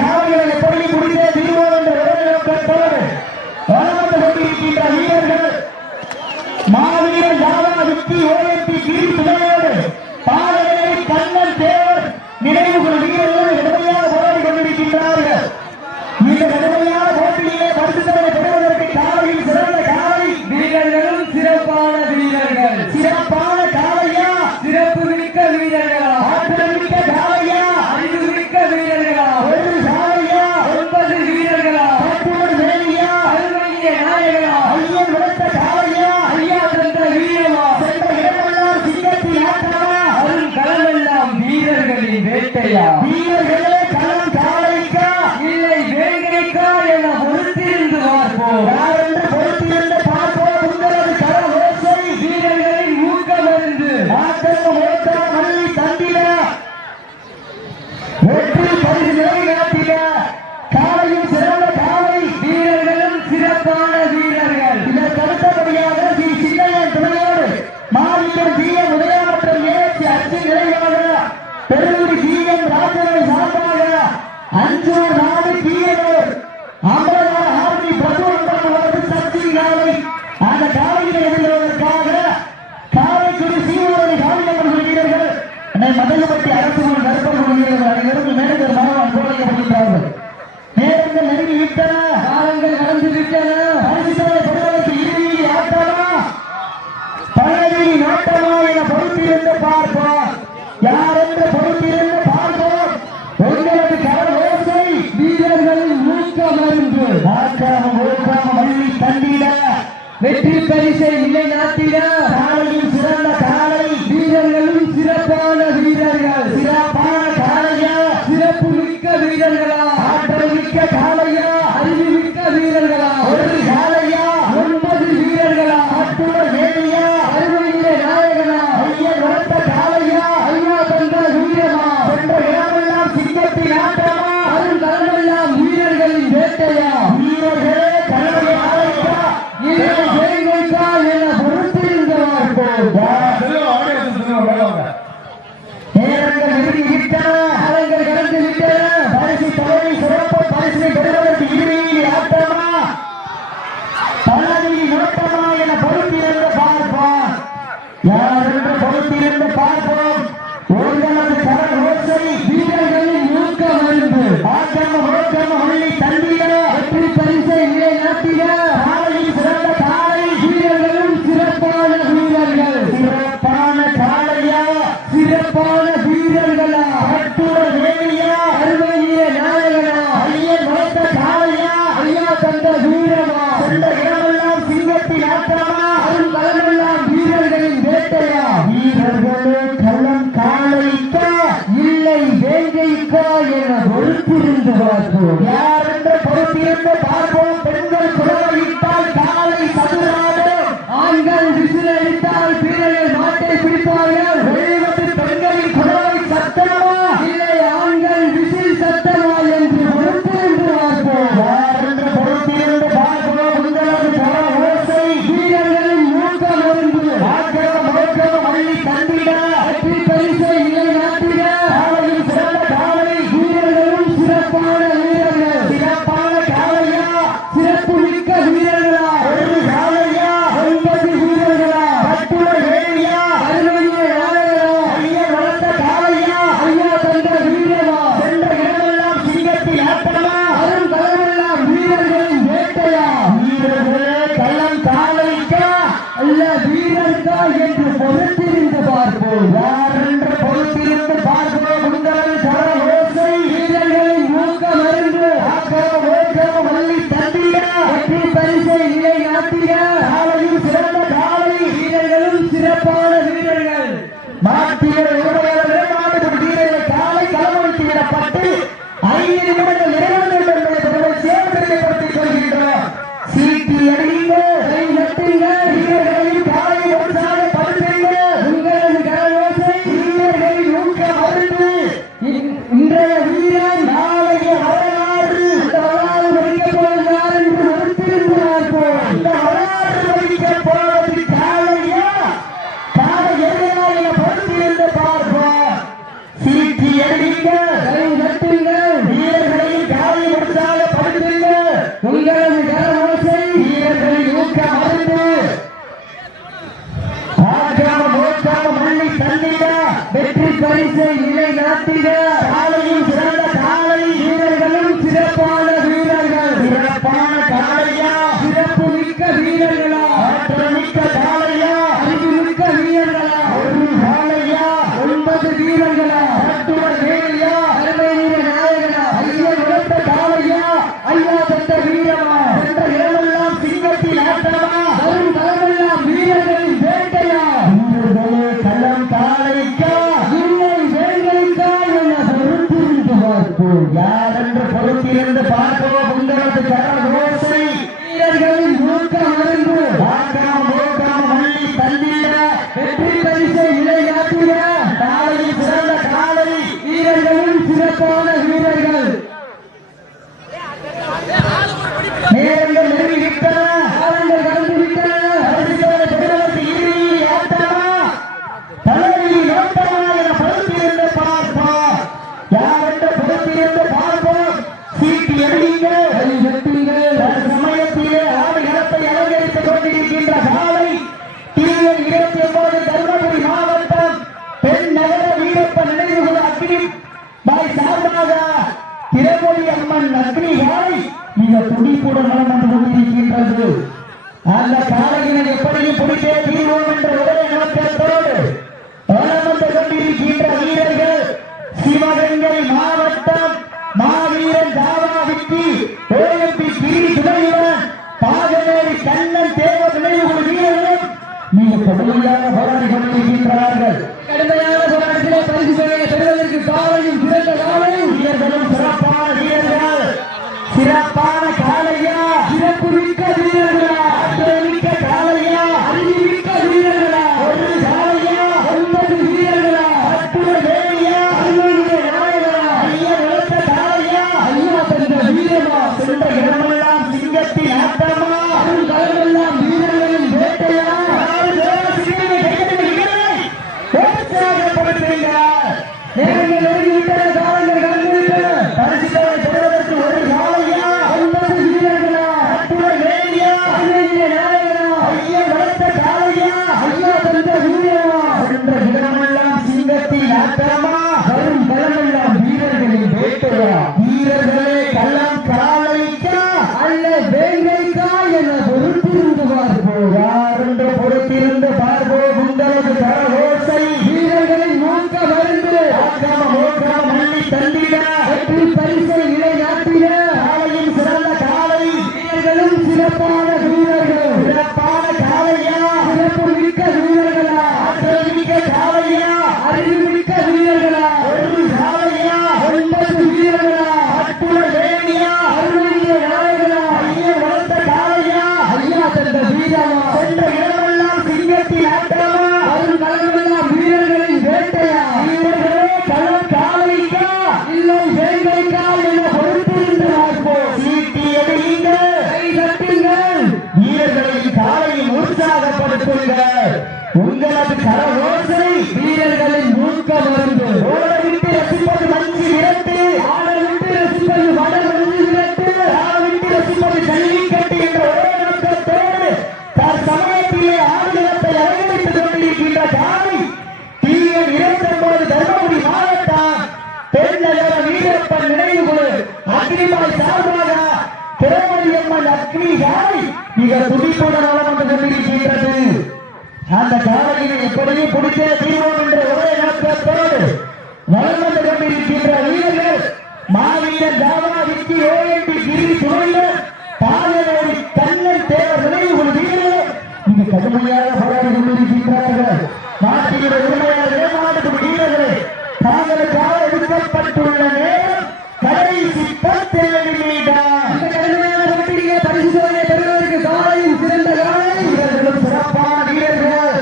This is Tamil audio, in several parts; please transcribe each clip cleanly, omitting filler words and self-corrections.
காவல்களை எப்படி முடிந்தே திருவோம் என்ற நோக்கத்தோடு வளர்ந்து கொண்டிருக்கின்ற வீரர்கள் மாவீரர் யாவாவிற்கு ஓஎம்பி கீழ் துணையோடு பாலவேலி கண்ணன் தேவர் நினைவுகள் வீரர்கள் கடுமையாக போராடி கொண்டிருக்கின்றார்கள். இந்த கடுமையான போட்டியிலே பரிசுத்தவனை பெறுவதற்கு காலையில் சிறந்த காலை வீரர்களும் சிறப்பான வீரர்கள். சிறப்பான காலையா, சிறப்பு மிக்க வீரர்களா, ஆற்றல் மிக்க காலையா, அறிவு மிக்க வீரர்களா, ஒரு காலையா, 9 வீரர்களா, காட்டுவர் வேலையா, அருமைய நாயகனா, ஐயன் வளர்த்த காலையா, ஐயா தந்த வீரமா, சென்ற இடமெல்லாம் சிங்கத்தின் ஆட்டமா, அருள் களமெல்லாம் வீரர்களின் வேட்டையா, வீரர்களே களம் காலைக்கா இல்லை வேங்கைக்கா என பொறுத்திருந்து பார்ப்போம். யார் என்று பொறுத்திருந்து பார்ப்போம். உங்களது கள ஓசை வீரர்களின் ஊக்கமருந்து ஆட்டம் ஓட்டம் மல்லி தந்திட வெற்றி பரிசு நிலைநாட்டிட காலையும் சிறந்த காலை வீரர்களும் சிறப்பான வீரர்கள். இதற்கு அடுத்தபடியாக ஸ்ரீ சின்னையன் துணையோடு மாவீரர் ஜி.எம். உதயா மற்றும் ஏஎச்சி அச்சு நிறைவாக பெருங்குடி ஜி.எம். ராஜனை சார்பாக அஞ்சூர் நாடு கீழூர் அம்பலவார் ஆர்மி பிரபுவன்பது சக்தி காலை அந்த காலையினை எதிர்கொள்வதற்காக காரைக்குடி சீவரணி காவலர்கள் வீரர்கள் மதகுபட்டி அரசு கருப்பர்கள் வீரர்கள் அனைவரும் மேனேஜர் மாணவன் போராடப்படுகிறார்கள். நேரங்கள் நெருங்கி விட்டன, காலங்கள் கடந்து விட்டன. பரிசுத்தவனை பெறுவதற்கு இறுதி ஆட்டமா பழனி நாட்டமா என பொறுத்திருந்து பார்ப்போம். யார் என்று பொறுத்திருந்து பார்ப்போம். உங்களது கடல் ஓசை வீரர்களின் ஊக்கமருந்து ஆக்காம ஓக்காம மல்லி தந்திட வெற்றி பரிசை நிலைநாட்டிட காலையில் சிறந்த காலை வீரர்களும் சிறப்பான வீரர்கள். சிறப்பான காலையா, சிறப்பு மிக்க வீரர்களா, ஆற்றல் மிக்க காலையா, அறிவு மிக்க வீரர்களா, ஒரு காலையா, 9 வீரர்களா, ஆட்டுவர் வேலையா, அருமையிலே நாயகனா, ஐயன் வளர்த்த காலையா, ஐயா தந்த வீரமா, சென்ற இடமெல்லாம் சிங்கத்தின் ஆட்டமா, அருள் களமெல்லாம் வீரர்களின் வேட்டையா, வீரர்களே கலவை ஆலைக்கா இல்லை வேங்கைக்கா என பொறுத்திருந்து பார்ப்போம். நேரங்கள் நெருங்கி விட்டன, காலங்கள் கடந்து விட்டன. பரிசு தலைமை சிறப்பு பரிசினை பெறுவதற்கு இறுதி ஆட்டமா பழனி நோட்டமா என பொறுத்திருந்து பார்ப்போம். யார் என்று பொறுத்திருந்து பார்ப்போம். உங்களது கடல் ஓசை வீரர்களின் ஊக்கமருந்து ஆக்கம ஓக்கம மல்லி தந்திட வெற்றி பரிசை நிலைநாட்டிட காலையில் சிறந்த காலை வீரர்களும் சிறப்பான வீரர்கள். சிறப்பான காலையா, சிறப்பான வீரர்களா, ஆட்டுவர் வேலையா, அருமையிலே நாயகனா, ஐயன் வளர்த்த காலையா, ஐயா தந்த வீரமா, சென்ற இடமெல்லாம் சிங்கத்தின் ஆட்டமா, அருள் களமெல்லாம் வீரர்களின் வேட்டையா, வீரர்களே களம் காலைக்கா இல்லை வேங்கைக்கா என பொறுத்திருந்து பார்ப்போம். யார் என்று பொறுத்திருந்து பார்ப்போம். பெண்கள் குரலிட்டால் காலை சதுராடும், ஆண்கள் விசில் அடித்தால் வீரர்கள் மாட்டை பிடிப்பார்கள். வெளிவந்து பெண்களின் குரலை சத்தமா, இல்லை ஆண்கள் விசில் சத்தமா என்று பொறுத்திருந்து பார்ப்போம். யார் என்று பொறுத்திருந்து பார்ப்போம். உங்களது கடல் ஓசை வீரர்களின் ஊக்கமருந்து ஆக்கிரம மோக்கம மல்லி தந்திட வெற்றி பரிசை நிலைநாட்டிட காலையில் சிறந்த காலை வீரர்களும் சிறப்பான வீரர்கள். சிறப்பான காலையா, சிறப்பு மிக்க வீரர்களா, ஒரு காலையா, 9 வீரர்களா, கட்டுவர் வேலையா, அருமையிலே நாயகனா, ஐயன் வளர்த்த காலையா, ஐயா தந்த வீரமா, சென்ற இடமெல்லாம் சிங்கத்தின் ஆட்டமா, அருள் களமெல்லாம் வீரர்களின் வேட்டையா, வீரர்களே களம் காலைக்கா அல்ல வீரர்களா என்று பொறுத்திருந்து பார்ப்போம். யார் என்று பொறுத்திருந்து பார்ப்போம். உங்களது கடல் ஓசை வீரர்களின் ஊக்கமருந்து ஆக்கிரம ஓக்கம மல்லி தந்திட வெற்றி பரிசை நிலைநாட்டிட காலையில் சிறந்த காலை வீரர்களும் சிறப்பான வீரர்கள். மாட்டியர் உறவுகள் மாவட்ட வீரர்கள் காலை களமளித்து விடப்பட்டு 5 நிமிடங்கள் நிறைவேறும் என்பதை பெருமை சேர்ந்தெடுப்படுத்திக் கொள்கின்றோம். சீட்டி அடிங்க, கை தட்டுங்க, வீரர்களின் காலை உற்சாகப்படுத்துங்க. உங்களது கரவோசை வீரர்களின் ஊக்க மருந்து இன்றைய வீரன் நாளைய வரலாறு. இந்த வரலாறு படிக்கப் போகிறார் என்று பொறுத்திருந்து பார்ப்போம். இந்த வரலாறு வகிக்கப் போவது காலையா, காலை எதிரா என பொறுத்திருந்து பார்ப்போம். சீட்டி அடிங்க, கை தட்டுங்க, வீரர்களின் பரிசை நிலைநாட்டிட காலையும் சிறந்த காலை, வீரர்களும் சிறப்பான வீரர்கள், சிறப்பான காலையா, சிறப்பு மிக்க வீரர்களா, ஆற்றல் மிக்க காலையா, அறிவு மிக்க வீரர்களா, ஒரு காலையா, 9 வீரர்களா, ஆட்டுவர் வேலையா, அருமை வீர நாயகனா, ஐயா வளர்த்த காலையா, ஐயா தந்த வீரமா, என்ற இடமெல்லாம் சிங்கத்தின் ஆட்டமா, வரும் காலமெல்லாம் வீரர்களின் வேட்டையா, வீரர்களே களம் காலைக்கா, இல்லை வேங்கைக்கா என பொறுத்திருந்து பார்ப்போம். யார் என்று பொறுத்திருந்து பார்ப்போம். உங்களது கரகோசை வீரர்களின் ஊக்கம் அறிந்து வாக்காம மோக்காம மல்லி தந்திட, வெற்றி பரிசை நிலைநாட்டிட காலையில் சிறந்த காலை, வீரர்களும் சிறப்பான வீரர்கள், நேரங்கள் நெருங்கிவிட்டன, காலங்கள் கடந்து விட்டன. பரிசுகளை பெறுவதற்கு இறுதி ஆட்டமா, தலைவி நோட்டமா என பொறுத்திருந்து பார்ப்போம். யார் என்று பொறுத்திருந்து பார்ப்போம். சீட்டி எறியுங்கள், கை வெட்டுங்கள், சமயத்திலே ஆடுகளத்தை அலங்கரித்துக் கொண்டிருக்கின்ற காலை தீவன் 29 தருமபுரி மாவட்டம் பெண் நகர வீரப்ப நினைவுகள் அக்னி பாய் சார்பாக திருமொழி அம்மன் அக்னி காலை மிக துடிப்புடன் நலம் வந்து கொண்டிருக்கின்றது. அந்த காலையினை எப்படியும் பிடித்தே தீர்வோம் என்ற ஒரே நோக்கத்தோடு வலம் வந்து கொண்டிருக்கின்ற வீரர்கள் சிவகங்கை மாவட்டம் மாவீரன் தாவாவிற்கு ஓஎம்பி கிரி துணையுடன் பாகமேரி கண்ணன் தேவ நினைவுகள் வீரர்களும் மிக கடுமையாக போராடி கொண்டிருக்கின்றார்கள். கடுமையான போராட்டத்திலே பரிசுகளை பெறுவதற்கு காலையும் சிறந்த காலையும் வீரர்களும் சிறப்பான வீரர்கள், சிறப்பான காலையா, சிறப்பு மிக்க வீரர்களா, ஆற்றல் மிக்க காலையா, அறிவு மிக்க வீரர்களா, ஒரு காலையா, 9 வீரர்களா, அற்புத வேலையா, அருமையுடைய நாயகனா, ஐயா வளர்த்த காலையா, ஐயா தந்த வீரமா, சென்ற இடமெல்லாம் சிங்கத்தின் ஆட்டமா, வரும் காலமெல்லாம் வீரர்களின் வேட்டையா, நேரங்கள் நெருங்கிவிட்டன, காலங்கள் கடந்து விட்டன. பரிசுகளை பெறுவதற்கு ஒரு காலையா, 9 வீரர்களா, அற்புத வேலையா, அருமையுடைய நாயகனா, ஐயா வளர்த்த காலையா, ஐயா தந்த வீரமா, சென்ற இடமெல்லாம் சிங்கத்தின் ஆட்டமா, வரும் காலமெல்லாம் வீரர்களின் வேட்டையா, வீரர்களே களம் காலைக்கா, அல்ல வேங்கைக்கா என பொறுத்திருந்து பார்ப்போம். யார் என்று பொறுத்திருந்து பார்ப்போம். உங்களது கரகோசை வீரர்களின் ஊக்கம் அறிந்து ஆக்காம மோக்காம மல்லி தந்திட, வெற்றி பரிசை நிலைநாட்டிட காலையின் சிறந்த காலை, வீரர்களும் சிறப்பான வீரர்கள், சிறப்பான காலையா, சிறப்பு மிக்க வீரர்களா, ஆற்றல் மிக்க காலையா, அறிவு மிக்க வீரர்களா, ஒரு காலையா, 9 வீரர்களா, அற்புத வேலையா, அருமையுடைய நாயகனா, ஐயா வளர்த்த காலையா, ஐயா தந்த வீரமா, சென்ற இடமெல்லாம் சிங்கத்தின் ஆட்டமா, வரும் காலமெல்லாம் வீரர்களின் வேட்டையா, வீரர்களே களம் காலைக்கா, இல்லை வேங்கைக்கா என பொறுத்திருந்து பார்ப்போம். சீட்டி எறியுங்கள், கை தட்டுங்கள், வீரர்களின் காலையை உற்சாகப்படுத்துங்கள். உங்களது கரகோசை வீரர்களின் ஊக்கம் அறிந்து ஓடவிட்டு ரசிப்பது மஞ்சி விரட்டு, ஆடவிட்டு ரசிப்பது வடமஞ்சு விரட்டு, ஆடவிட்டு ரசிப்பது ஜல்லிக்கட்டு என்ற ஒரே நோக்கத்தோடு தற்சமயத்திலே ஆடுகளத்தை அலங்கரித்துக் கொண்டிருக்கின்ற காலை தீவன் 29 தருமபுரி மாவட்டம் பெண் நகர வீரப்பன் நினைவுகுழு அக்னிபாய் சார்பாக திருமணியம்மன் அக்னி காலை மிக துடிப்புடன் வலம் வந்து கொண்டிருக்கின்றது. அந்த காலையினை எப்படியும் பிடித்தே தீர்வோம் என்ற ஒரே நோக்கத்தோடு வலம் வந்து கொண்டிருக்கின்ற வீரர்கள் மாவீரன் தாவாவிற்கு ஓஎம்பி கிரி துணையுடன் பாகமேரி கண்ணன் தேவர் நினைவுகுழு வீரர்கள் மிக கடுமையாக போராடி கொண்டிருக்கின்றார்கள். நாட்டின் உரிமையாளர் ஏமாற்று வீரர்களே, தாங்களுக்காக ஒதுக்கப்பட்டுள்ள நேரம் கடைசி 10 நிமிடம். இந்த கடுமையான போட்டியிலே பரிசுகளை பெறுவதற்கு காலையும் சிறந்த காலை, வீரர்களும் சிறப்பான வீரர்கள்,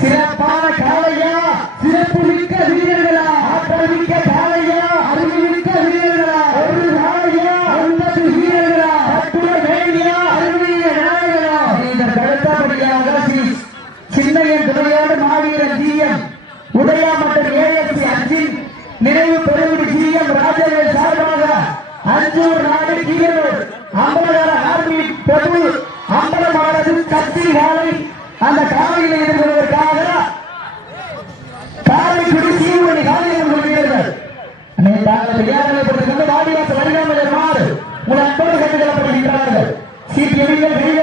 சிறப்பான காலையா, சிறப்பு மிக்க வீரர்களா, ஆற்றல் மிக்க காலையா, அறிவு மிக்க வீரர்களா, ஒரு காலையா, 9 வீரர்களா, அற்புத வேலையா, அருமையுடைய நாயகனா, இதற்கு அடுத்தபடியாக சின்னையன் துணையோடு மாவீரன் ஜிஎம் உதயா மற்றும் ஏஎஸ்சி அர்ஜின் நினைவு பெருமிடி ஜிஎம் ராஜவேல் சார்பாக அஞ்சூர் நாடு கீழூர் அம்பலகார ஆர்மி பிரபு அம்பலமானது கட்சி காலை அந்த காலையில் எதிர்கொள்வதற்காக காரைக்குடி சீவனி காலையில் வருகின்றார்கள். சீட்டியடிகள் கைகள்